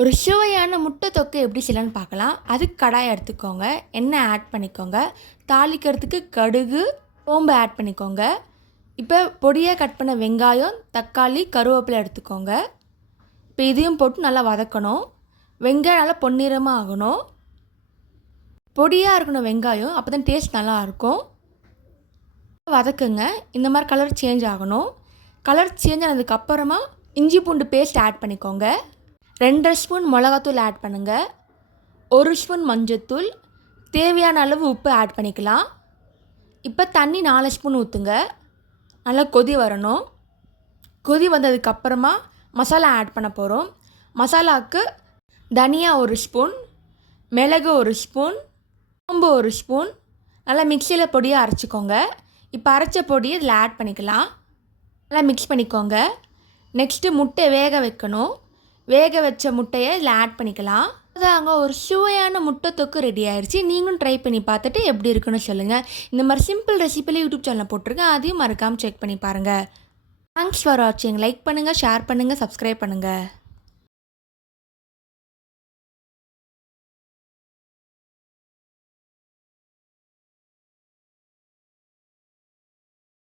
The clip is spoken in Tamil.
ஒரு சுவையான முட்டை தொக்கு எப்படி செய்யலான்னு பார்க்கலாம். அதுக்கு கடாய் எடுத்துக்கோங்க. எண்ணெய் ஆட் பண்ணிக்கோங்க. தாளிக்கிறதுக்கு கடுகு சோம்பு ஆட் பண்ணிக்கோங்க. இப்போ பொடியாக கட் பண்ண வெங்காயம் தக்காளி கருவேப்பிலை எடுத்துக்கோங்க. இப்போ இதையும் போட்டு நல்லா வதக்கணும். வெங்காயம் நல்லா பொன்னிறமாக ஆகணும். பொடியாக இருக்கணும் வெங்காயம் அப்போ தான் டேஸ்ட் நல்லா இருக்கும். வதக்குங்க. இந்த மாதிரி கலர் சேஞ்ச் ஆகணும். கலர் சேஞ்ச் ஆனதுக்கப்புறமா இஞ்சி பூண்டு பேஸ்ட் ஆட் பண்ணிக்கோங்க. ரெண்டரை ஸ்பூன் மிளகாத்தூள் ஆட் பண்ணுங்கள் ஒரு ஸ்பூன் மஞ்சத்தூள் தேவையான அளவு உப்பு ஆட் பண்ணிக்கலாம். இப்போ தண்ணி நாலு ஸ்பூன் ஊற்றுங்க நல்லா கொதி வரணும். கொதி வந்ததுக்கப்புறமா மசாலா ஆட் பண்ண போகிறோம் மசாலாவுக்கு தனியா ஒரு ஸ்பூன் மிளகு ஒரு ஸ்பூன் சோம்பு ஒரு ஸ்பூன். நல்லா மிக்சியில் பொடியாக அரைச்சிக்கோங்க. இப்போ அரைச்ச பொடியை இதில் ஆட் பண்ணிக்கலாம். நல்லா மிக்ஸ் பண்ணிக்கோங்க. நெக்ஸ்ட்டு முட்டை வேக வைக்கணும். வேக வச்ச முட்டையை இதில் ஆட் பண்ணிக்கலாம். அதாங்க ஒரு சுவையான முட்டை தொக்கு ரெடி ஆயிடுச்சு நீங்களும் ட்ரை பண்ணி பார்த்துட்டு எப்படி இருக்குன்னு சொல்லுங்கள் இந்த மாதிரி சிம்பிள் ரெசிபியில் யூடியூப் சேனலில் போட்டிருக்கேன். அதையும் மறக்காமல் செக் பண்ணி பாருங்கள் தேங்க்ஸ் ஃபார் வாட்சிங் லைக் பண்ணுங்கள் ஷேர் பண்ணுங்கள் சப்ஸ்கிரைப் பண்ணுங்கள்